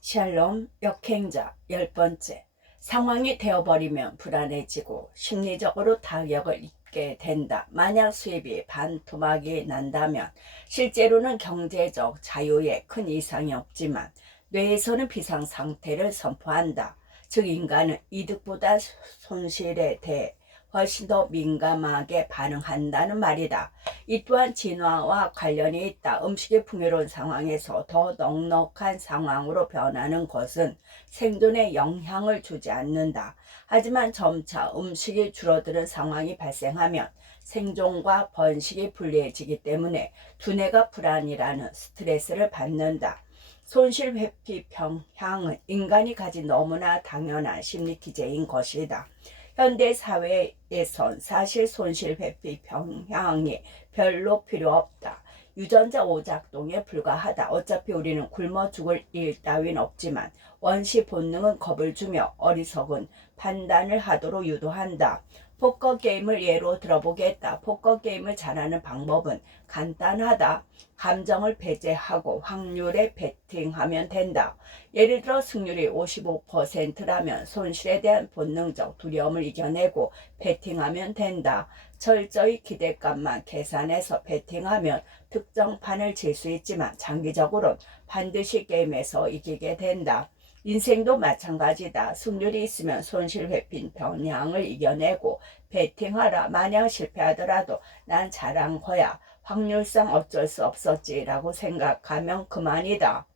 샬롬 역행자 10번째. 상황이 되어버리면 불안해지고 심리적으로 타격을 입게 된다. 만약 수입이 반토막이 난다면 실제로는 경제적 자유에 큰 이상이 없지만 뇌에서는 비상상태를 선포한다. 즉 인간은 이득보다 손실에 대해 훨씬 더 민감하게 반응한다는 말이다. 이 또한 진화와 관련이 있다. 음식이 풍요로운 상황에서 더 넉넉한 상황으로 변하는 것은 생존에 영향을 주지 않는다. 하지만 점차 음식이 줄어드는 상황이 발생하면 생존과 번식이 불리해지기 때문에 두뇌가 불안이라는 스트레스를 받는다. 손실 회피 평향은 인간이 가진 너무나 당연한 심리 기제인 것이다. 현대 사회에선 사실 손실 회피 평향이 별로 필요 없다. 유전자 오작동에 불과하다. 어차피 우리는 굶어 죽을 일 따윈 없지만 원시 본능은 겁을 주며 어리석은 판단을 하도록 유도한다. 포커 게임을 예로 들어보겠다. 포커 게임을 잘하는 방법은 간단하다. 감정을 배제하고 확률에 베팅하면 된다. 예를 들어 승률이 55%라면 손실에 대한 본능적 두려움을 이겨내고 베팅하면 된다. 철저히 기대값만 계산해서 베팅하면 특정 판을 질 수 있지만 장기적으로는 반드시 게임에서 이기게 된다. 인생도 마찬가지다. 승률이 있으면 손실 회피 평양을 이겨내고 베팅하라. 만약 실패하더라도 난 잘한 거야. 확률상 어쩔 수 없었지라고 생각하면 그만이다.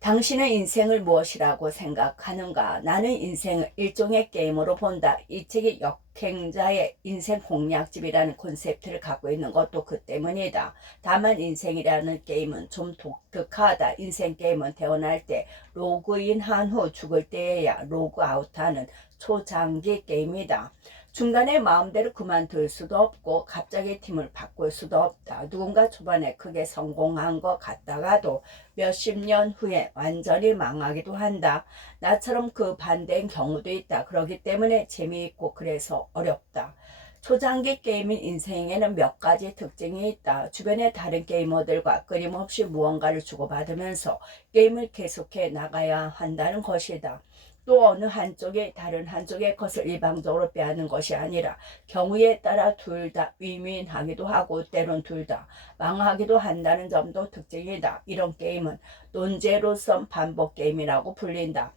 당신은 인생을 무엇이라고 생각하는가? 나는 인생을 일종의 게임으로 본다. 이 책이 역행자의 인생 공략집이라는 콘셉트를 갖고 있는 것도 그 때문이다. 다만 인생이라는 게임은 좀 독특하다. 인생 게임은 태어날 때 로그인한 후 죽을 때에야 로그아웃하는 초장기 게임이다. 중간에 마음대로 그만둘 수도 없고 갑자기 팀을 바꿀 수도 없다. 누군가 초반에 크게 성공한 것 같다가도 몇십 년 후에 완전히 망하기도 한다. 나처럼 그 반대인 경우도 있다. 그렇기 때문에 재미있고 그래서 어렵다. 초장기 게임인 인생에는 몇 가지 특징이 있다. 주변의 다른 게이머들과 끊임없이 무언가를 주고받으면서 게임을 계속해 나가야 한다는 것이다. 또 어느 한쪽이 다른 한쪽의 것을 일방적으로 빼앗는 것이 아니라 경우에 따라 둘 다 위민하기도 하고 때론 둘 다 망하기도 한다는 점도 특징이다. 이런 게임은 논제로선 반복 게임이라고 불린다.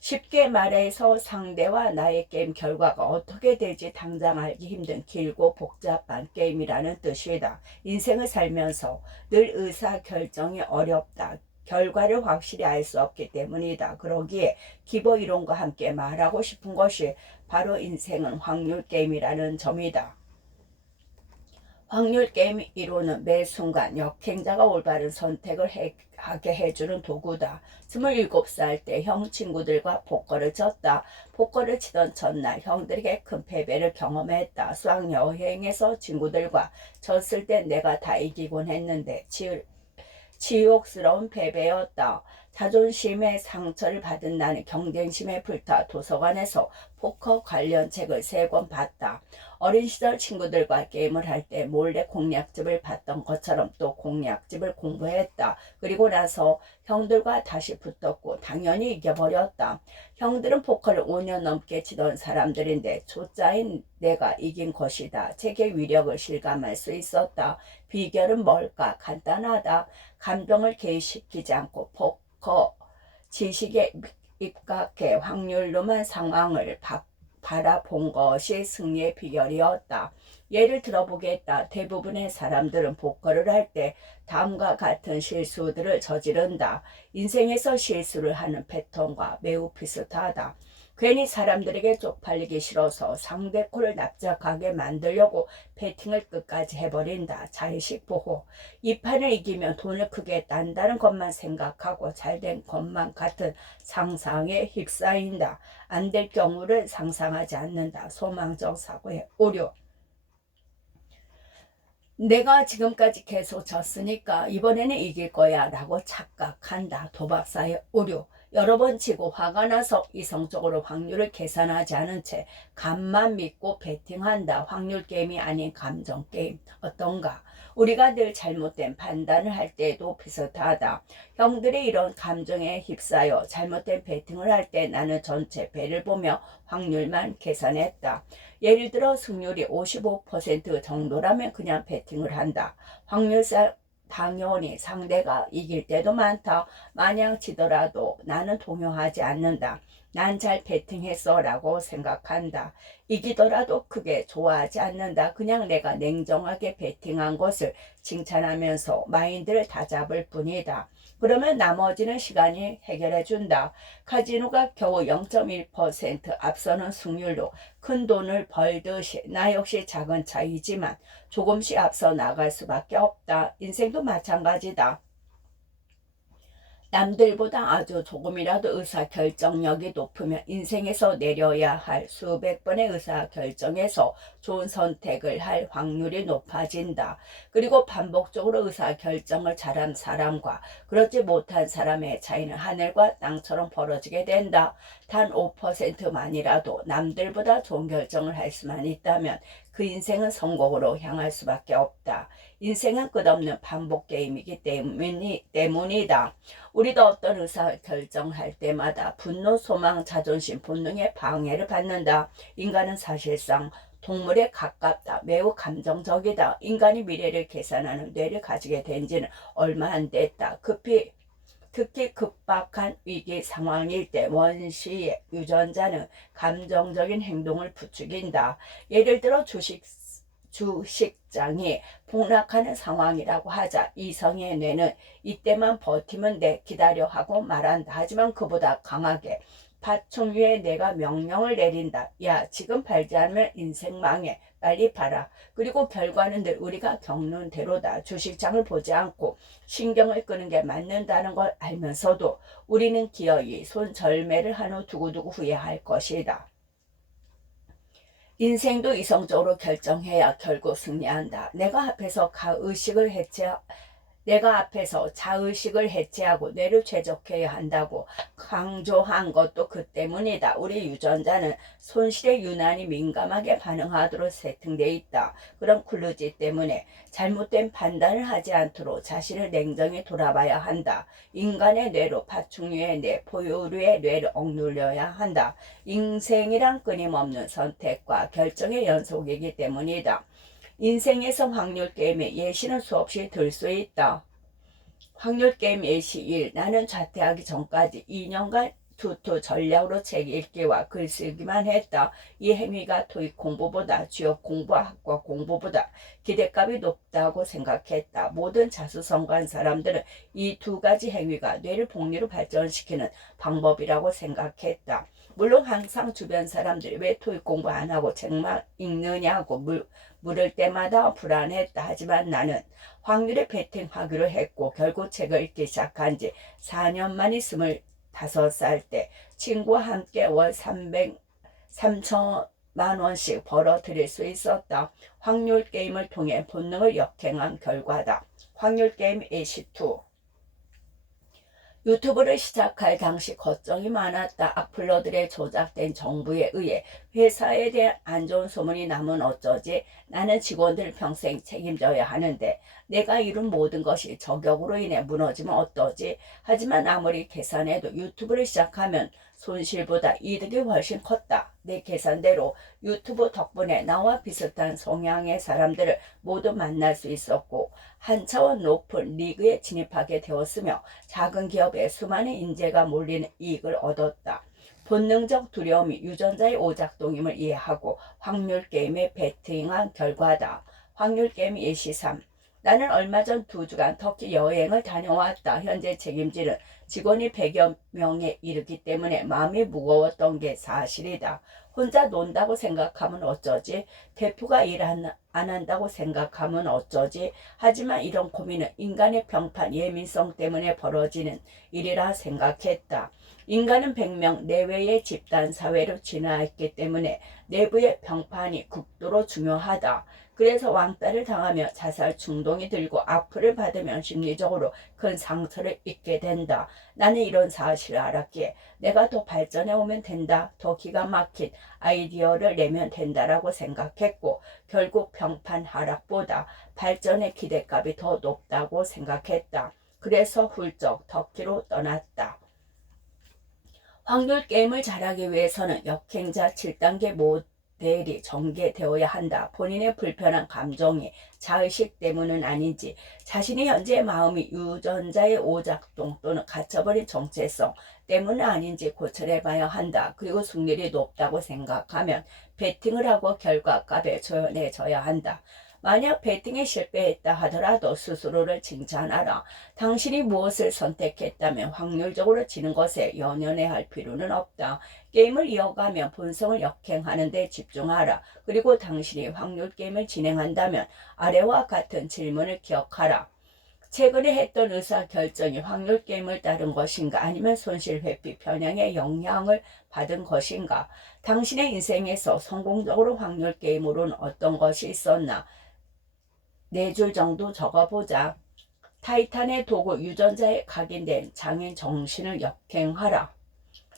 쉽게 말해서 상대와 나의 게임 결과가 어떻게 될지 당장 알기 힘든 길고 복잡한 게임이라는 뜻이다. 인생을 살면서 늘 의사결정이 어렵다. 결과를 확실히 알 수 없기 때문이다. 그러기에 기본 이론과 함께 말하고 싶은 것이 바로 인생은 확률 게임이라는 점이다. 확률 게임 이론은 매 순간 역행자가 올바른 선택을 하게 해주는 도구다. 27살 때 형 친구들과 포커를 쳤다. 포커를 치던 첫날 형들에게 큰 패배를 경험했다. 수학여행에서 친구들과 졌을 때 내가 다 이기곤 했는데 치욕스러운 패배였다. 자존심에 상처를 받은 나는 경쟁심에 불타 도서관에서 포커 관련 책을 3권 봤다. 어린 시절 친구들과 게임을 할 때 몰래 공략집을 봤던 것처럼 또 공략집을 공부했다. 그리고 나서 형들과 다시 붙었고 당연히 이겨버렸다. 형들은 포커를 5년 넘게 치던 사람들인데 초짜인 내가 이긴 것이다. 책의 위력을 실감할 수 있었다. 비결은 뭘까? 간단하다. 감정을 개입시키지 않고 포커 지식에 입각해 확률로만 상황을 바라본 것이 승리의 비결이었다. 예를 들어보겠다. 대부분의 사람들은 포커를 할 때 다음과 같은 실수들을 저지른다. 인생에서 실수를 하는 패턴과 매우 비슷하다. 괜히 사람들에게 쪽팔리기 싫어서 상대 코를 납작하게 만들려고 배팅을 끝까지 해버린다. 자의식 보호. 이 판을 이기면 돈을 크게 딴다는 것만 생각하고 잘된 것만 같은 상상에 휩싸인다. 안 될 경우를 상상하지 않는다. 소망적 사고의 오류. 내가 지금까지 계속 졌으니까 이번에는 이길 거야 라고 착각한다. 도박사의 오류. 여러 번 치고 화가 나서 이성적으로 확률을 계산하지 않은 채 감만 믿고 베팅한다. 확률 게임이 아닌 감정 게임. 어떤가? 우리가 늘 잘못된 판단을 할 때에도 비슷하다. 형들이 이런 감정에 휩싸여 잘못된 베팅을 할 때 나는 전체 배를 보며 확률만 계산했다. 예를 들어 승률이 55% 정도라면 그냥 베팅을 한다. 확률상 당연히 상대가 이길 때도 많다. 마냥 지더라도 나는 동요하지 않는다. 난 잘 베팅했어 라고 생각한다. 이기더라도 크게 좋아하지 않는다. 그냥 내가 냉정하게 베팅한 것을 칭찬하면서 마인드를 다잡을 뿐이다. 그러면 나머지는 시간이 해결해 준다. 카지노가 겨우 0.1% 앞서는 승률로 큰 돈을 벌듯이 나 역시 작은 차이지만 조금씩 앞서 나갈 수밖에 없다. 인생도 마찬가지다. 남들보다 아주 조금이라도 의사결정력이 높으면 인생에서 내려야 할 수백 번의 의사결정에서 좋은 선택을 할 확률이 높아진다. 그리고 반복적으로 의사결정을 잘한 사람과 그렇지 못한 사람의 차이는 하늘과 땅처럼 벌어지게 된다. 단 5%만이라도 남들보다 좋은 결정을 할 수만 있다면 그 인생은 성공으로 향할 수밖에 없다. 인생은 끝없는 반복 게임이기 때문이다. 우리도 어떤 의사결정할 때마다 분노, 소망, 자존심, 본능에 방해를 받는다. 인간은 사실상 동물에 가깝다. 매우 감정적이다. 인간이 미래를 계산하는 뇌를 가지게 된 지는 얼마 안 됐다. 특히 급박한 위기 상황일 때 원시의 유전자는 감정적인 행동을 부추긴다. 예를 들어 주식장이 폭락하는 상황이라고 하자 이성의 뇌는 이때만 버티면 돼 기다려 하고 말한다. 하지만 그보다 강하게 파충류의 뇌가 명령을 내린다. 야, 지금 팔지 않으면 인생 망해. 빨리 팔아. 그리고 결과는 늘 우리가 겪는 대로다. 주식장을 보지 않고 신경을 끄는 게 맞는다는 걸 알면서도 우리는 기어이 손절매를 한 후 두고두고 후회할 것이다. 인생도 이성적으로 결정해야 결국 승리한다. 내가 앞에서 자의식을 해체하고 뇌를 최적화해야 한다고 강조한 것도 그 때문이다. 우리 유전자는 손실에 유난히 민감하게 반응하도록 세팅되어 있다. 그런 클루지 때문에 잘못된 판단을 하지 않도록 자신을 냉정히 돌아봐야 한다. 인간의 뇌로 파충류의 뇌, 포유류의 뇌를 억눌려야 한다. 인생이란 끊임없는 선택과 결정의 연속이기 때문이다. 인생에서 확률 게임의 예시는 수없이 들 수 있다. 확률 게임 예시 1. 나는 자퇴하기 전까지 2년간 투투 전략으로 책 읽기와 글쓰기만 했다. 이 행위가 토익 공부보다 지역 공부와 학과 공부보다 기대값이 높다고 생각했다. 모든 자수성가한 사람들은 이 두 가지 행위가 뇌를 복리로 발전시키는 방법이라고 생각했다. 물론 항상 주변 사람들이 왜 토익 공부 안 하고 책만 읽느냐고 물을 때마다 불안했다. 하지만 나는 확률에 베팅하기로 했고 결국 책을 읽기 시작한 지 4년 만이 25살 때 친구와 함께 월 3천만 원씩 벌어들일 수 있었다. 확률 게임을 통해 본능을 역행한 결과다. 확률 게임 예시2. 유튜브를 시작할 당시 걱정이 많았다. 악플러들의 조작된 정보에 의해 회사에 대한 안 좋은 소문이 나면 어쩌지? 나는 직원들을 평생 책임져야 하는데 내가 이룬 모든 것이 저격으로 인해 무너지면 어떠지? 하지만 아무리 계산해도 유튜브를 시작하면 손실보다 이득이 훨씬 컸다. 내 계산대로 유튜브 덕분에 나와 비슷한 성향의 사람들을 모두 만날 수 있었고 한 차원 높은 리그에 진입하게 되었으며 작은 기업에 수많은 인재가 몰리는 이익을 얻었다. 본능적 두려움이 유전자의 오작동임을 이해하고 확률 게임에 베팅한 결과다. 확률 게임 예시 3. 나는 얼마 전 2주간 터키 여행을 다녀왔다. 현재 책임지는 직원이 100여 명에 이르기 때문에 마음이 무거웠던 게 사실이다. 혼자 논다고 생각하면 어쩌지? 대표가 일 안 한다고 생각하면 어쩌지? 하지만 이런 고민은 인간의 평판 예민성 때문에 벌어지는 일이라 생각했다. 인간은 100명 내외의 집단 사회로 진화했기 때문에 내부의 평판이 극도로 중요하다. 그래서 왕따를 당하며 자살 충동이 들고 악플을 받으면 심리적으로 큰 상처를 입게 된다. 나는 이런 사실을 알았기에 내가 더 발전해 오면 된다. 더 기가 막힌 아이디어를 내면 된다라고 생각했고 결국 평판 하락보다 발전의 기대값이 더 높다고 생각했다. 그래서 훌쩍 터키로 떠났다. 확률 게임을 잘하기 위해서는 역행자 7단계 모델이 전개되어야 한다. 본인의 불편한 감정이 자의식 때문은 아닌지, 자신이 현재 마음이 유전자의 오작동 또는 갇혀버린 정체성 때문은 아닌지 고찰해봐야 한다. 그리고 승률이 높다고 생각하면 베팅을 하고 결과값에 조연해져야 한다. 만약 배팅에 실패했다 하더라도 스스로를 칭찬하라. 당신이 무엇을 선택했다면 확률적으로 지는 것에 연연해할 필요는 없다. 게임을 이어가면 본성을 역행하는 데 집중하라. 그리고 당신이 확률 게임을 진행한다면 아래와 같은 질문을 기억하라. 최근에 했던 의사결정이 확률 게임을 따른 것인가 아니면 손실 회피 편향의 영향을 받은 것인가? 당신의 인생에서 성공적으로 확률 게임으로는 어떤 것이 있었나? 4줄 정도 적어보자. 타이탄의 도구 유전자에 각인된 장인 정신을 역행하라.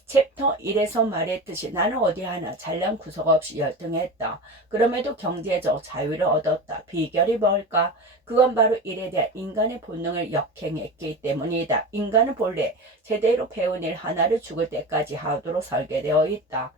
챕터 1에서 말했듯이 나는 어디 하나 잘난 구석 없이 열등했다. 그럼에도 경제적 자유를 얻었다. 비결이 뭘까? 그건 바로 일에 대한 인간의 본능을 역행했기 때문이다. 인간은 본래 제대로 배운 일 하나를 죽을 때까지 하도록 설계되어 있다.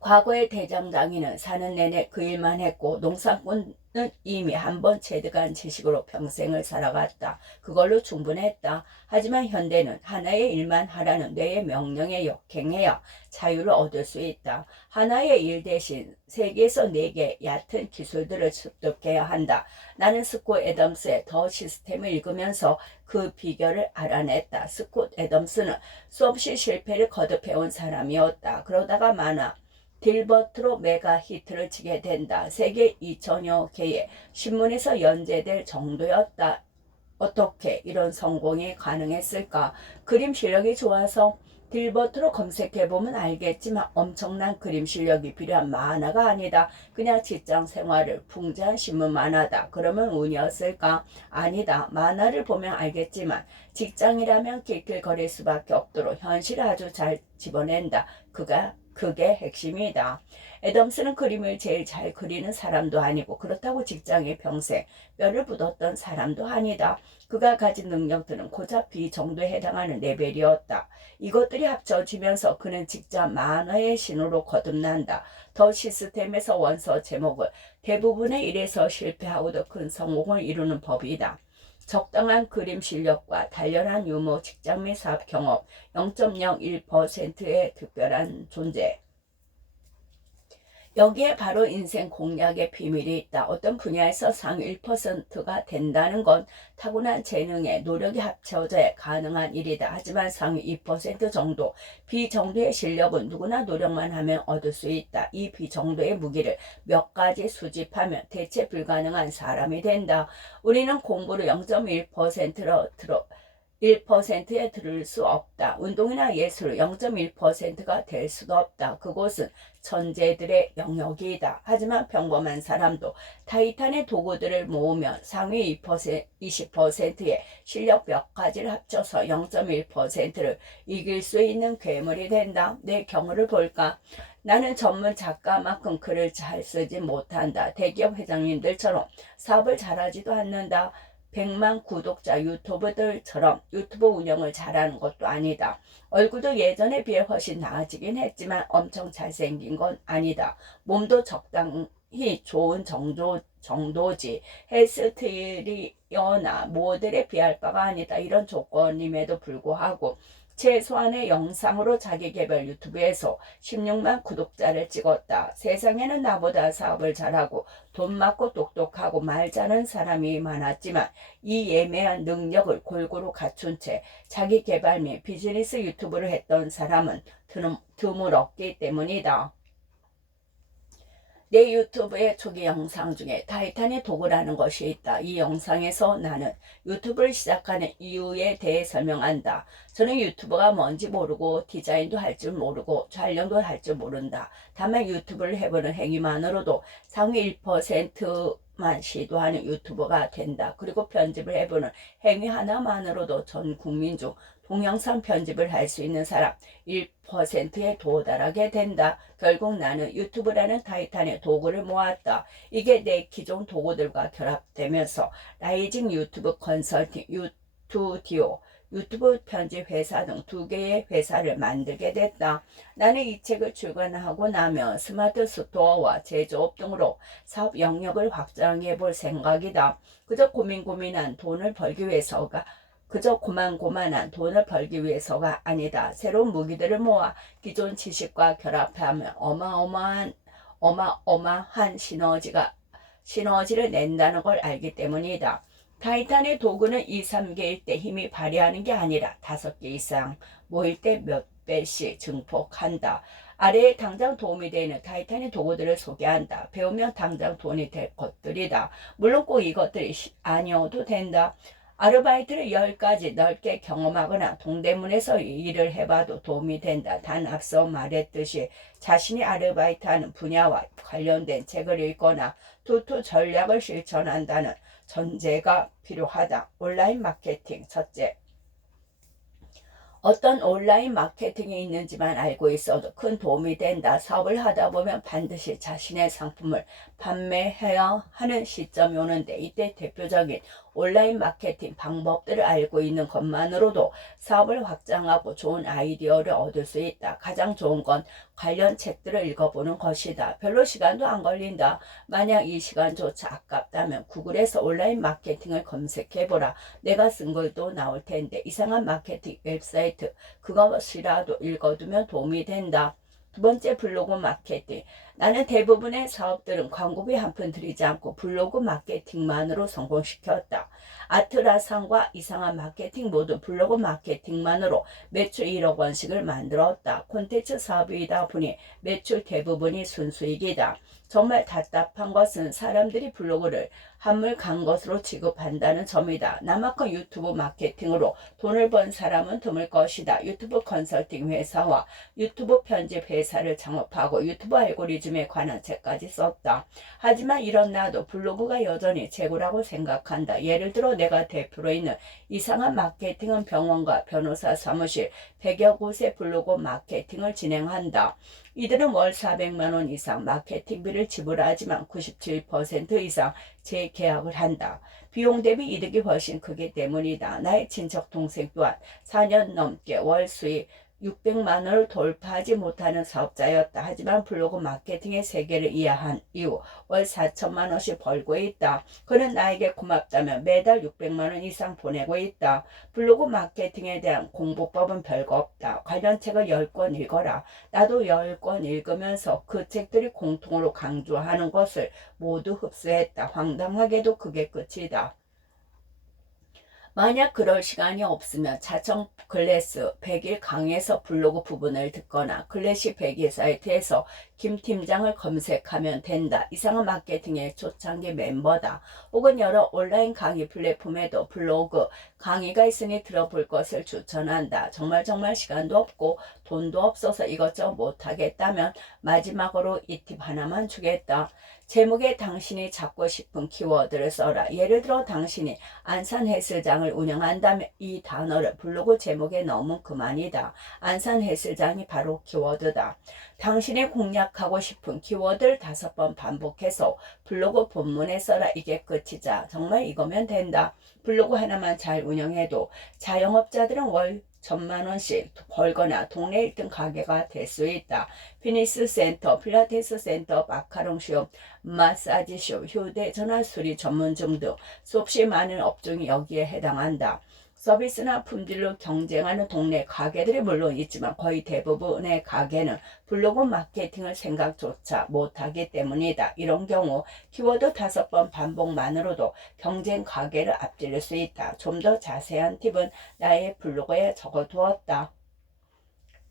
과거의 대장장이는 사는 내내 그 일만 했고 농사꾼은 이미 한번 체득한 지식으로 평생을 살아갔다. 그걸로 충분했다. 하지만 현대는 하나의 일만 하라는 뇌의 명령에 역행해야 자유를 얻을 수 있다. 하나의 일 대신 3개에서 4개 얕은 기술들을 습득해야 한다. 나는 스콧 애덤스의 더 시스템을 읽으면서 그 비결을 알아냈다. 스콧 애덤스는 수없이 실패를 거듭해온 사람이었다. 그러다가 딜버트로 메가 히트를 치게 된다. 세계 2천여 개의 신문에서 연재될 정도였다. 어떻게 이런 성공이 가능했을까? 그림 실력이 좋아서? 딜버트로 검색해보면 알겠지만 엄청난 그림 실력이 필요한 만화가 아니다. 그냥 직장 생활을 풍자한 신문 만화다. 그러면 운이었을까? 아니다. 만화를 보면 알겠지만 직장이라면 낄낄거릴 수밖에 없도록 현실을 아주 잘 집어낸다. 그게 핵심이다. 애덤스는 그림을 제일 잘 그리는 사람도 아니고 그렇다고 직장에 평생 뼈를 묻었던 사람도 아니다. 그가 가진 능력들은 고작 B 정도에 해당하는 레벨이었다. 이것들이 합쳐지면서 그는 직접 만화의 신호로 거듭난다. 더 시스템에서 원서 제목을 대부분의 일에서 실패하고도 큰 성공을 이루는 법이다. 적당한 그림 실력과 단련한 유머, 직장 및 사업 경험, 0.01%의 특별한 존재. 여기에 바로 인생 공략의 비밀이 있다. 어떤 분야에서 상위 1%가 된다는 건 타고난 재능에 노력이 합쳐져야 가능한 일이다. 하지만 상위 2% 정도, B 정도의 실력은 누구나 노력만 하면 얻을 수 있다. 이 B 정도의 무기를 몇 가지 수집하면 대체 불가능한 사람이 된다. 우리는 공부를 1%에 들을 수 없다. 운동이나 예술 0.1%가 될 수도 없다. 그곳은 천재들의 영역이다. 하지만 평범한 사람도 타이탄의 도구들을 모으면 상위 20%의 실력 몇 가지를 합쳐서 0.1%를 이길 수 있는 괴물이 된다. 내 경우를 볼까? 나는 전문 작가만큼 글을 잘 쓰지 못한다. 대기업 회장님들처럼 사업을 잘하지도 않는다. 100만 구독자 유튜버들처럼 유튜브 운영을 잘하는 것도 아니다. 얼굴도 예전에 비해 훨씬 나아지긴 했지만 엄청 잘생긴 건 아니다. 몸도 적당히 좋은 정도지. 헬스트리어나 모델에 비할 바가 아니다. 이런 조건임에도 불구하고 최소한의 영상으로 자기개발 유튜브에서 16만 구독자를 찍었다. 세상에는 나보다 사업을 잘하고 돈 많고 똑똑하고 말 잘하는 사람이 많았지만 이 예매한 능력을 골고루 갖춘 채 자기개발 및 비즈니스 유튜브를 했던 사람은 드물었기 때문이다. 내 유튜브의 초기 영상 중에 타이탄의 도구라는 것이 있다. 이 영상에서 나는 유튜브를 시작하는 이유에 대해 설명한다. 저는 유튜브가 뭔지 모르고 디자인도 할 줄 모르고 촬영도 할 줄 모른다. 다만 유튜브를 해보는 행위만으로도 상위 1%만 편집만 시도하는 유튜버가 된다. 그리고 편집을 해보는 행위 하나만으로도 전 국민 중 동영상 편집을 할 수 있는 사람 1%에 도달하게 된다. 결국 나는 유튜브라는 타이탄의 도구를 모았다. 이게 내 기존 도구들과 결합되면서 라이징 유튜브 컨설팅, 유튜디오, 유튜브 편집 회사 등 2개의 회사를 만들게 됐다. 나는 이 책을 출간하고 나면 스마트 스토어와 제조업 등으로 사업 영역을 확장해 볼 생각이다. 그저 고만고만한 돈을 벌기 위해서가 아니다. 새로운 무기들을 모아 기존 지식과 결합하면 어마어마한 시너지를 낸다는 걸 알기 때문이다. 타이탄의 도구는 2, 3개일 때 힘이 발휘하는 게 아니라 5개 이상 모일 때 몇 배씩 증폭한다. 아래에 당장 도움이 되는 타이탄의 도구들을 소개한다. 배우면 당장 돈이 될 것들이다. 물론 꼭 이것들이 아니어도 된다. 아르바이트를 10가지 넓게 경험하거나 동대문에서 일을 해봐도 도움이 된다. 단 앞서 말했듯이 자신이 아르바이트하는 분야와 관련된 책을 읽거나 투투 전략을 실천한다는 전제가 필요하다. 온라인 마케팅. 첫째, 어떤 온라인 마케팅이 있는지만 알고 있어도 큰 도움이 된다. 사업을 하다 보면 반드시 자신의 상품을 판매해야 하는 시점이 오는데 이때 대표적인 온라인 마케팅 방법들을 알고 있는 것만으로도 사업을 확장하고 좋은 아이디어를 얻을 수 있다. 가장 좋은 건 관련 책들을 읽어보는 것이다. 별로 시간도 안 걸린다. 만약 이 시간조차 아깝다면 구글에서 온라인 마케팅을 검색해보라. 내가 쓴 글도 나올 텐데 이상한 마케팅 웹사이트 그것이라도 읽어두면 도움이 된다. 두 번째, 블로그 마케팅. 나는 대부분의 사업들은 광고비 한 푼 들이지 않고 블로그 마케팅만으로 성공시켰다. 아트라상과 이상한 마케팅 모두 블로그 마케팅만으로 매출 1억 원씩을 만들었다. 콘텐츠 사업이다 보니 매출 대부분이 순수익이다. 정말 답답한 것은 사람들이 블로그를 한물 간 것으로 취급한다는 점이다. 나만큼 유튜브 마케팅으로 돈을 번 사람은 드물 것이다. 유튜브 컨설팅 회사와 유튜브 편집 회사를 창업하고 유튜브 알고리즘에 관한 책까지 썼다. 하지만 이런 나도 블로그가 여전히 최고라고 생각한다. 예를 들어 내가 대표로 있는 이상한 마케팅은 병원과 변호사 사무실 100여 곳의 블로그 마케팅을 진행한다. 이들은 월 400만 원 이상 마케팅비를 지불하지만 97% 이상 재계약을 한다. 비용 대비 이득이 훨씬 크기 때문이다. 나의 친척 동생 또한 4년 넘게 월 수익 600만 원을 돌파하지 못하는 사업자였다. 하지만 블로그 마케팅의 세계를 이해한 이후 월 4천만 원씩 벌고 있다. 그는 나에게 고맙다며 매달 600만 원 이상 보내고 있다. 블로그 마케팅에 대한 공부법은 별거 없다. 관련 책을 10권 읽어라. 나도 10권 읽으면서 그 책들이 공통으로 강조하는 것을 모두 흡수했다. 황당하게도 그게 끝이다. 만약 그럴 시간이 없으면 차청 클래스 100일 강의에서 블로그 부분을 듣거나 클래식 100일 사이트에서 김 팀장을 검색하면 된다. 이상한 마케팅의 초창기 멤버다. 혹은 여러 온라인 강의 플랫폼에도 블로그 강의가 있으니 들어볼 것을 추천한다. 정말 시간도 없고 돈도 없어서 이것저것 못하겠다면 마지막으로 이 팁 하나만 주겠다. 제목에 당신이 찾고 싶은 키워드를 써라. 예를 들어 당신이 안산 헬스장을 운영한다면 이 단어를 블로그 제목에 넣으면 그만이다. 안산 헬스장이 바로 키워드다. 당신이 공략하고 싶은 키워드를 5번 반복해서 블로그 본문에 써라. 이게 끝이자. 정말 이거면 된다. 블로그 하나만 잘 운영해도 자영업자들은 월 1,000만 원씩 벌거나 동네 1등 가게가 될 수 있다. 피니스 센터, 필라테스 센터, 마카롱숍, 마사지숍, 휴대전화 수리 전문점 등 수없이 많은 업종이 여기에 해당한다. 서비스나 품질로 경쟁하는 동네 가게들이 물론 있지만 거의 대부분의 가게는 블로그 마케팅을 생각조차 못하기 때문이다. 이런 경우 키워드 5번 반복만으로도 경쟁 가게를 앞지를 수 있다. 좀 더 자세한 팁은 나의 블로그에 적어두었다.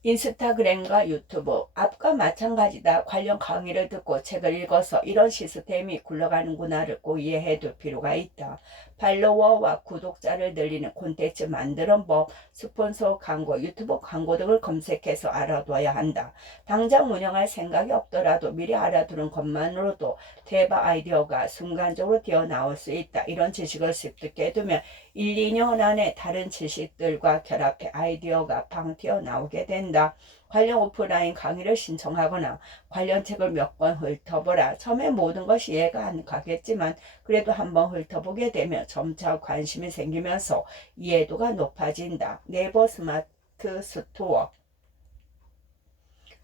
인스타그램과 유튜브 앞과 마찬가지다. 관련 강의를 듣고 책을 읽어서 이런 시스템이 굴러가는구나를 꼭 이해해 둘 필요가 있다. 팔로워와 구독자를 늘리는 콘텐츠 만드는 법, 스폰서 광고, 유튜브 광고 등을 검색해서 알아둬야 한다. 당장 운영할 생각이 없더라도 미리 알아두는 것만으로도 대박 아이디어가 순간적으로 튀어나올 수 있다. 이런 지식을 습득해 두면 1, 2년 안에 다른 지식들과 결합해 아이디어가 팡 튀어나오게 된다. 관련 오프라인 강의를 신청하거나 관련 책을 몇 권 훑어보라. 처음에 모든 것이 이해가 안 가겠지만 그래도 한번 훑어보게 되면 점차 관심이 생기면서 이해도가 높아진다. 네이버 스마트 스토어.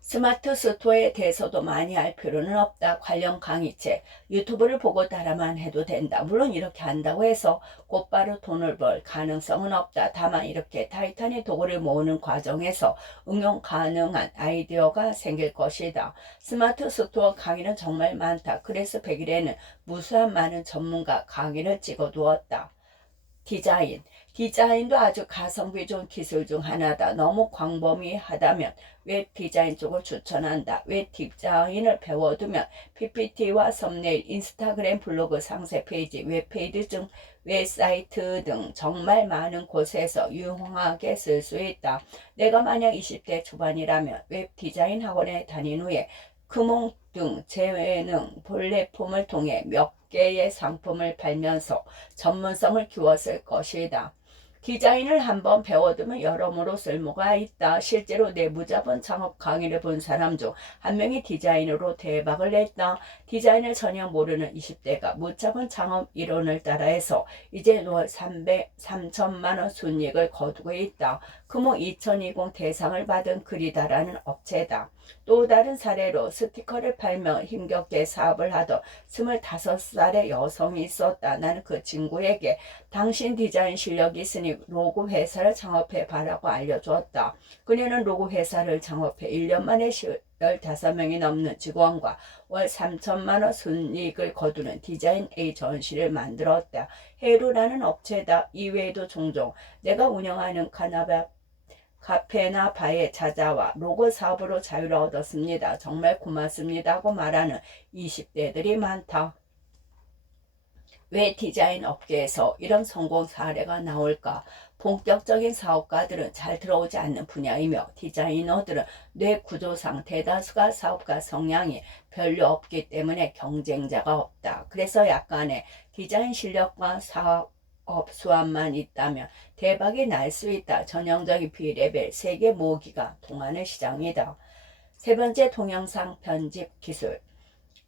스마트 스토어에 대해서도 많이 알 필요는 없다. 관련 강의책, 유튜브를 보고 따라만 해도 된다. 물론 이렇게 한다고 해서 곧바로 돈을 벌 가능성은 없다. 다만 이렇게 타이탄의 도구를 모으는 과정에서 응용 가능한 아이디어가 생길 것이다. 스마트 스토어 강의는 정말 많다. 그래서 100일에는 무수한 많은 전문가 강의를 찍어두었다. 디자인. 디자인도 아주 가성비 좋은 기술 중 하나다. 너무 광범위하다면 웹 디자인 쪽을 추천한다. 웹 디자인을 배워두면 PPT와 썸네일, 인스타그램, 블로그 상세 페이지, 웹페이지 등 웹사이트 등 정말 많은 곳에서 유용하게 쓸 수 있다. 내가 만약 20대 초반이라면 웹 디자인 학원에 다닌 후에 금융 등 재능 플랫폼을 통해 몇 개의 상품을 팔면서 전문성을 키웠을 것이다. 디자인을 한번 배워두면 여러모로 쓸모가 있다. 실제로 내부자본 창업 강의를 본 사람 중 한 명이 디자인으로 대박을 냈다. 디자인을 전혀 모르는 20대가 무자본 창업 이론을 따라해서 이제 월 3천만 원 순이익을 거두고 있다. 금호 2020 대상을 받은 그리다라는 업체다. 또 다른 사례로 스티커를 팔며 힘겹게 사업을 하던 25살의 여성이 있었다. 나는 그 친구에게 당신 디자인 실력이 있으니 로고 회사를 창업해 봐라고 알려주었다. 그녀는 로고 회사를 창업해 1년 만에 15명이 넘는 직원과 월 3천만 원 순이익을 거두는 디자인 에이전시를 만들었다. 헤루라는 업체다. 이외에도 종종 내가 운영하는 카페나 바에 찾아와 로고 사업으로 자유를 얻었습니다. 정말 고맙습니다 하고 말하는 20대들이 많다. 왜 디자인 업계에서 이런 성공 사례가 나올까? 본격적인 사업가들은 잘 들어오지 않는 분야이며 디자이너들은 뇌 구조상 대다수가 사업가 성향이 별로 없기 때문에 경쟁자가 없다. 그래서 약간의 디자인 실력과 사업 수완만 있다면 대박이 날 수 있다. 전형적인 B레벨 세계 모기가 통하는 시장이다. 세 번째, 동영상 편집 기술.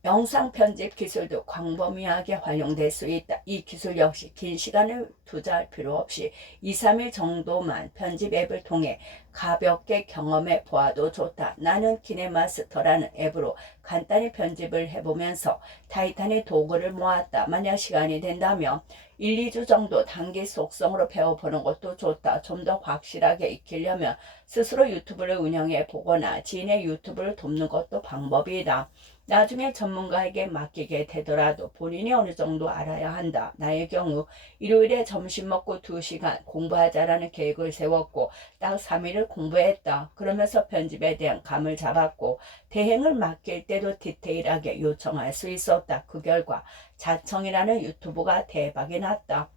영상 편집 기술도 광범위하게 활용될 수 있다. 이 기술 역시 긴 시간을 투자할 필요 없이 2, 3일 정도만 편집 앱을 통해 가볍게 경험해 보아도 좋다. 나는 키네마스터라는 앱으로 간단히 편집을 해보면서 타이탄의 도구를 모았다. 만약 시간이 된다면 1, 2주 정도 단기 속성으로 배워보는 것도 좋다. 좀 더 확실하게 익히려면 스스로 유튜브를 운영해 보거나 지인의 유튜브를 돕는 것도 방법이다. 나중에 전문가에게 맡기게 되더라도 본인이 어느 정도 알아야 한다. 나의 경우 일요일에 점심 먹고 2시간 공부하자라는 계획을 세웠고 딱 3일을 공부했다. 그러면서 편집에 대한 감을 잡았고 대행을 맡길 때도 디테일하게 요청할 수 있었다. 그 결과 자청이라는 유튜브가 대박이 났다.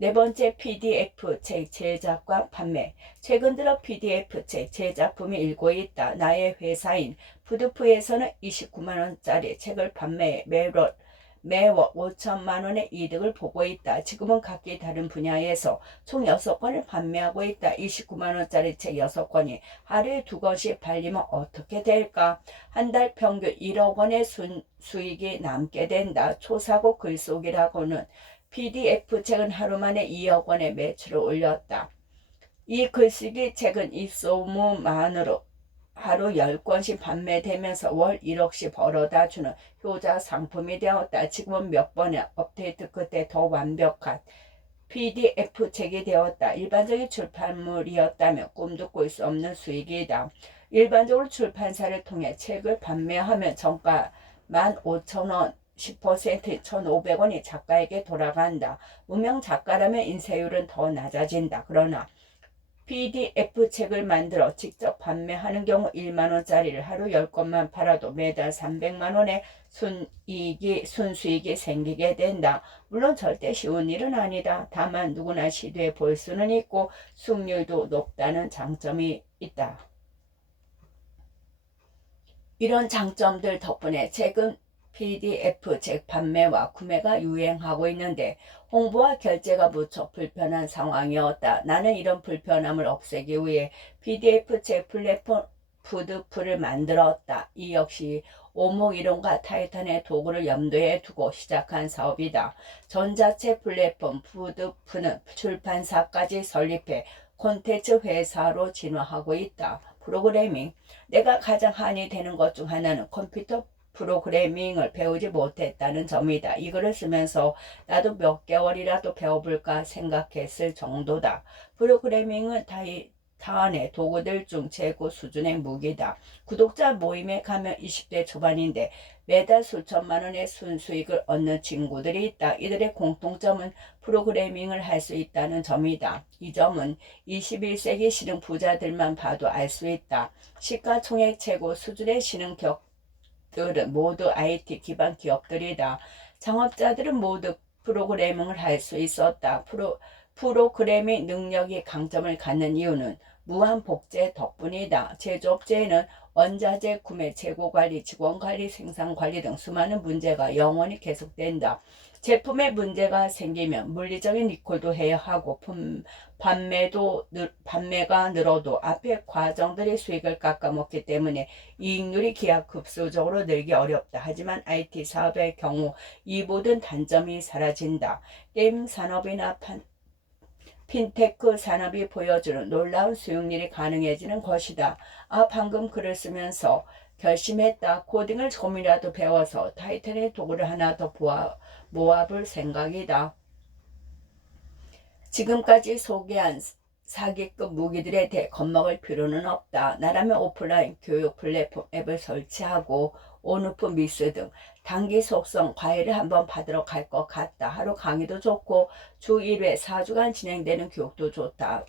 네 번째, PDF 책 제작과 판매. 최근 들어 PDF 책 제작품이 일고 있다. 나의 회사인 푸드프에서는 29만 원짜리 책을 판매해 매월 5천만 원의 이득을 보고 있다. 지금은 각기 다른 분야에서 총 6권을 판매하고 있다. 29만 원짜리 책 6권이 하루에 2권씩 팔리면 어떻게 될까? 한 달 평균 1억 원의 수익이 남게 된다. 초사고 글쓰기라고는 PDF 책은 하루 만에 2억 원의 매출을 올렸다. 이 글쓰기 책은 입소문만으로 하루 10권씩 판매되면서 월 1억씩 벌어다 주는 효자 상품이 되었다. 지금은 몇 번의 업데이트 끝에 더 완벽한 PDF 책이 되었다. 일반적인 출판물이었다면 꿈도 꿀 수 없는 수익이다. 일반적으로 출판사를 통해 책을 판매하면 정가 15,000원 10% 1,500원이 작가에게 돌아간다. 무명 작가라면 인세율은 더 낮아진다. 그러나 PDF 책을 만들어 직접 판매하는 경우 1만원짜리를 하루 10권만 팔아도 매달 300만원의 순수익이 생기게 된다. 물론 절대 쉬운 일은 아니다. 다만 누구나 시도해 볼 수는 있고 수익률도 높다는 장점이 있다. 이런 장점들 덕분에 최근 PDF 책 판매와 구매가 유행하고 있는데 홍보와 결제가 무척 불편한 상황이었다. 나는 이런 불편함을 없애기 위해 PDF 책 플랫폼 푸드풀을 만들었다. 이 역시 오목이론과 타이탄의 도구를 염두에 두고 시작한 사업이다. 전자책 플랫폼 푸드풀은 출판사까지 설립해 콘텐츠 회사로 진화하고 있다. 프로그래밍. 내가 가장 한이 되는 것 중 하나는 컴퓨터 프로그래밍을 배우지 못했다는 점이다. 이 글을 쓰면서 나도 몇 개월이라도 배워볼까 생각했을 정도다. 프로그래밍은 타안의 도구들 중 최고 수준의 무기다. 구독자 모임에 가면 20대 초반인데 매달 수천만 원의 순수익을 얻는 친구들이 있다. 이들의 공통점은 프로그래밍을 할 수 있다는 점이다. 이 점은 21세기 신흥 부자들만 봐도 알 수 있다. 시가총액 최고 수준의 신흥 기업들은 모두 IT 기반 기업들이다. 창업자들은 모두 프로그래밍을 할 수 있었다. 프로그래밍 능력이 강점을 갖는 이유는 무한 복제 덕분이다. 제조업체에는 원자재 구매, 재고관리, 직원관리, 생산관리 등 수많은 문제가 영원히 계속된다. 제품에 문제가 생기면 물리적인 리콜도 해야 하고 판매가 늘어도 앞에 과정들이 수익을 깎아먹기 때문에 이익률이 기하급수적으로 늘기 어렵다. 하지만 IT 사업의 경우 이 모든 단점이 사라진다. 게임 산업이나 핀테크 산업이 보여주는 놀라운 수익률이 가능해지는 것이다. 방금 글을 쓰면서 결심했다. 코딩을 조금이라도 배워서 타이탄의 도구를 하나 더 모아볼 생각이다. 지금까지 소개한 사기급 무기들에 대해 겁먹을 필요는 없다. 나라면 오프라인 교육 플랫폼 앱을 설치하고 온오프 미스 등 단기 속성 과외를 한번 받으러 갈 것 같다. 하루 강의도 좋고 주 1회 4주간 진행되는 교육도 좋다.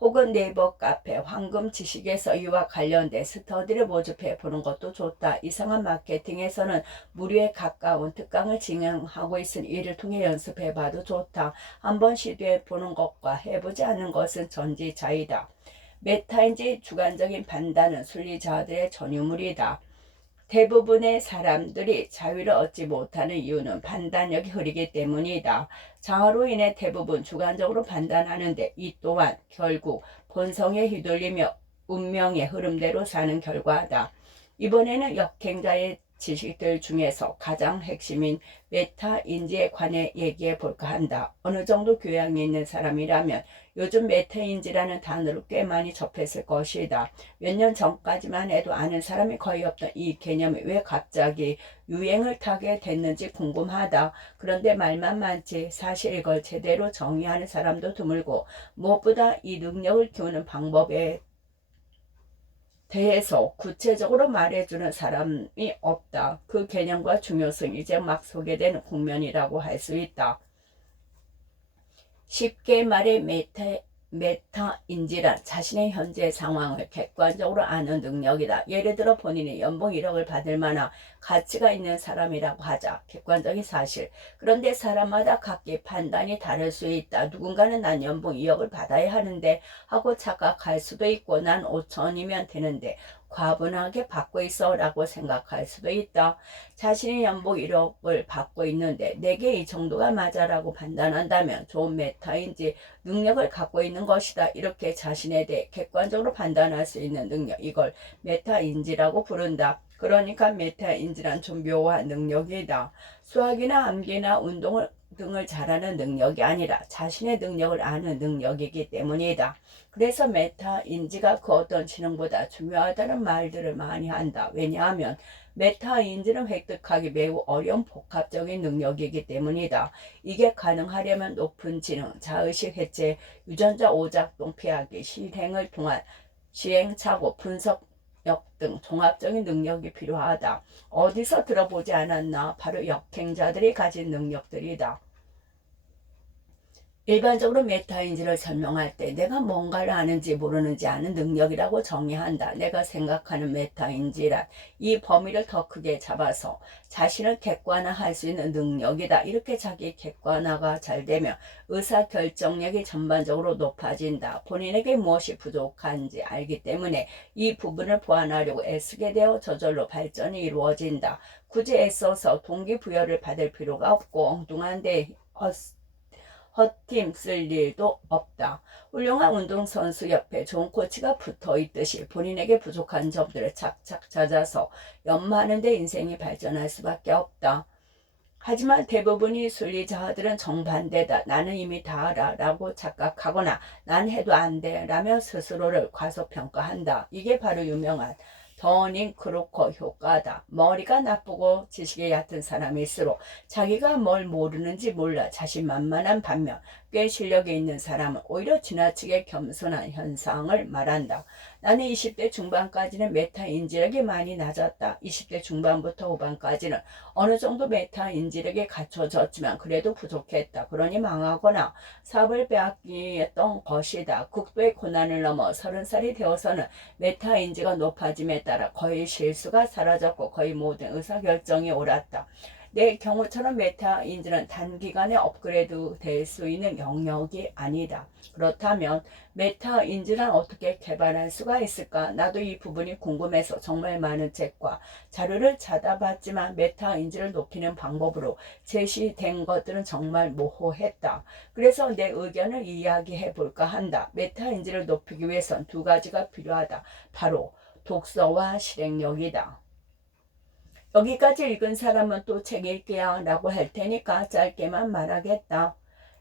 혹은 네이버 카페 황금 지식에서 이와 관련된 스터디를 모집해 보는 것도 좋다. 이상한 마케팅에서는 무료에 가까운 특강을 진행하고 있으니 이를 통해 연습해 봐도 좋다. 한번 시도해 보는 것과 해보지 않는 것은 전지차이다. 메타인지 주관적인 판단은 순리자들의 전유물이다. 대부분의 사람들이 자유를 얻지 못하는 이유는 판단력이 흐리기 때문이다. 장애로 인해 대부분 주관적으로 판단하는데 이 또한 결국 본성에 휘둘리며 운명의 흐름대로 사는 결과다. 이번에는 역행자의 지식들 중에서 가장 핵심인 메타인지에 관해 얘기해 볼까 한다. 어느 정도 교양이 있는 사람이라면 요즘 메타인지라는 단어를 꽤 많이 접했을 것이다. 몇 년 전까지만 해도 아는 사람이 거의 없던 이 개념이 왜 갑자기 유행을 타게 됐는지 궁금하다. 그런데 말만 많지 사실 이걸 제대로 정의하는 사람도 드물고 무엇보다 이 능력을 키우는 방법에 대해서 구체적으로 말해주는 사람이 없다. 그 개념과 중요성이 이제 막 소개되는 국면이라고 할 수 있다. 쉽게 말해 메타인지란 자신의 현재 상황을 객관적으로 아는 능력이다. 예를 들어 본인이 연봉 1억을 받을 만한 가치가 있는 사람이라고 하자. 객관적인 사실. 그런데 사람마다 각기 판단이 다를 수 있다. 누군가는 난 연봉 2억을 받아야 하는데 하고 착각할 수도 있고 난 5천이면 되는데 과분하게 받고 있어 라고 생각할 수도 있다. 자신이 연봉 1억을 받고 있는데 내게 이 정도가 맞아 라고 판단한다면 좋은 메타인지 능력을 갖고 있는 것이다. 이렇게 자신에 대해 객관적으로 판단할 수 있는 능력, 이걸 메타인지라고 부른다. 그러니까 메타인지란 좀 묘한 능력이다. 수학이나 암기나 운동 등을 잘하는 능력이 아니라 자신의 능력을 아는 능력이기 때문이다. 그래서 메타인지가 그 어떤 지능보다 중요하다는 말들을 많이 한다. 왜냐하면 메타인지는 획득하기 매우 어려운 복합적인 능력이기 때문이다. 이게 가능하려면 높은 지능, 자의식 해체, 유전자 오작동 피하기, 실행을 통한 시행착오, 분석력 등 종합적인 능력이 필요하다. 어디서 들어보지 않았나? 바로 역행자들이 가진 능력들이다. 일반적으로 메타인지를 설명할 때 내가 뭔가를 아는지 모르는지 아는 능력이라고 정의한다. 내가 생각하는 메타인지란 이 범위를 더 크게 잡아서 자신을 객관화할 수 있는 능력이다. 이렇게 자기 객관화가 잘 되면 의사결정력이 전반적으로 높아진다. 본인에게 무엇이 부족한지 알기 때문에 이 부분을 보완하려고 애쓰게 되어 저절로 발전이 이루어진다. 굳이 애써서 동기부여를 받을 필요가 없고 엉뚱한데 헛팀 쓸 일도 없다. 훌륭한 운동선수 옆에 좋은 코치가 붙어 있듯이 본인에게 부족한 점들을 착착 찾아서 연마하는 데 인생이 발전할 수밖에 없다. 하지만 대부분의 순리자들은 정반대다. 나는 이미 다 알아 라고 착각하거나 난 해도 안 돼 라며 스스로를 과소평가한다. 이게 바로 유명한 더닝 크루커 효과다. 머리가 나쁘고 지식이 얕은 사람일수록 자기가 뭘 모르는지 몰라 자신만만한 반면 꽤 실력이 있는 사람은 오히려 지나치게 겸손한 현상을 말한다. 나는 20대 중반까지는 메타 인지력이 많이 낮았다. 20대 중반부터 후반까지는 어느 정도 메타 인지력이 갖춰졌지만 그래도 부족했다. 그러니 망하거나 사업을 빼앗기던 것이다. 극도의 고난을 넘어 30살이 되어서는 메타 인지가 높아짐에 따라 거의 실수가 사라졌고 거의 모든 의사결정이 옳았다. 내 경우처럼 메타인지는 단기간에 업그레이드 될 수 있는 영역이 아니다. 그렇다면 메타인지란 어떻게 개발할 수가 있을까? 나도 이 부분이 궁금해서 정말 많은 책과 자료를 찾아봤지만 메타인지를 높이는 방법으로 제시된 것들은 정말 모호했다. 그래서 내 의견을 이야기해 볼까 한다. 메타인지를 높이기 위해선 두 가지가 필요하다. 바로 독서와 실행력이다. 여기까지 읽은 사람은 또 책 읽기야 라고 할 테니까 짧게만 말하겠다.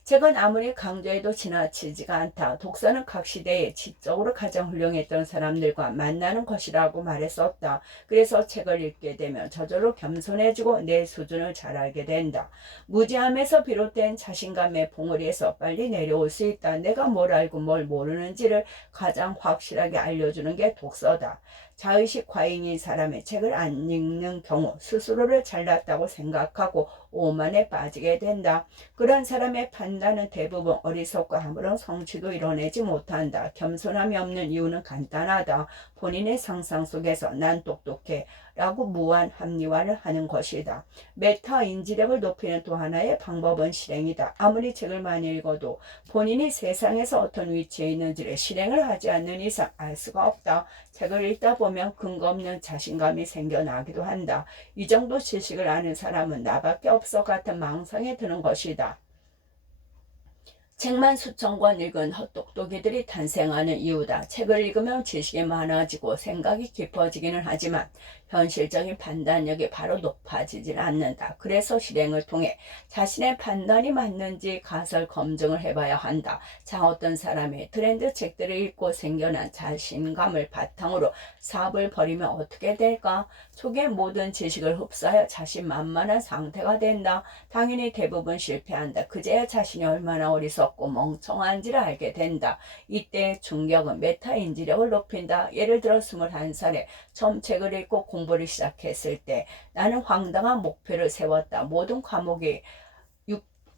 책은 아무리 강조해도 지나치지가 않다. 독서는 각 시대에 지적으로 가장 훌륭했던 사람들과 만나는 것이라고 말했었다. 그래서 책을 읽게 되면 저절로 겸손해지고 내 수준을 잘 알게 된다. 무지함에서 비롯된 자신감의 봉우리에서 빨리 내려올 수 있다. 내가 뭘 알고 뭘 모르는지를 가장 확실하게 알려주는 게 독서다. 자의식 과잉인 사람의 책을 안 읽는 경우 스스로를 잘났다고 생각하고 오만에 빠지게 된다. 그런 사람의 판단은 대부분 어리석고 아무런 성취도 이뤄내지 못한다. 겸손함이 없는 이유는 간단하다. 본인의 상상 속에서 난 똑똑해 라고 무한 합리화를 하는 것이다. 메타 인지력을 높이는 또 하나의 방법은 실행이다. 아무리 책을 많이 읽어도 본인이 세상에서 어떤 위치에 있는지를 실행을 하지 않는 이상 알 수가 없다. 책을 읽다 보면 근거 없는 자신감이 생겨나기도 한다. 이 정도 지식을 아는 사람은 나밖에 없어 같은 망상에 드는 것이다. 책만 수천 권 읽은 헛똑똑이들이 탄생하는 이유다. 책을 읽으면 지식이 많아지고 생각이 깊어지기는 하지만 현실적인 판단력이 바로 높아지질 않는다. 그래서 실행을 통해 자신의 판단이 맞는지 가설 검증을 해봐야 한다. 자, 어떤 사람이 트렌드 책들을 읽고 생겨난 자신감을 바탕으로 사업을 벌이면 어떻게 될까? 초기에 모든 지식을 흡수하여 자신만만한 상태가 된다. 당연히 대부분 실패한다. 그제야 자신이 얼마나 어리석고 멍청한지를 알게 된다. 이때 충격은 메타인지력을 높인다. 예를 들어 21살에 처음 책을 읽고 공부를 시작했을 때 나는 황당한 목표를 세웠다. 모든 과목이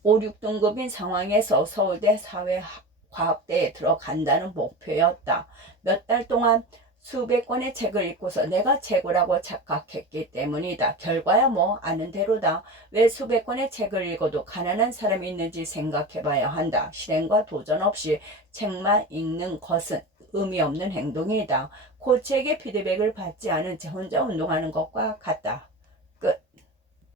5, 6등급인 상황에서 서울대 사회과학대에 들어간다는 목표였다. 몇 달 동안 수백 권의 책을 읽고서 내가 최고라고 착각했기 때문이다. 결과야 뭐 아는 대로다. 왜 수백 권의 책을 읽어도 가난한 사람이 있는지 생각해봐야 한다. 실행과 도전 없이 책만 읽는 것은 의미 없는 행동이다. 코치에게 피드백을 받지 않은 채 혼자 운동하는 것과 같다.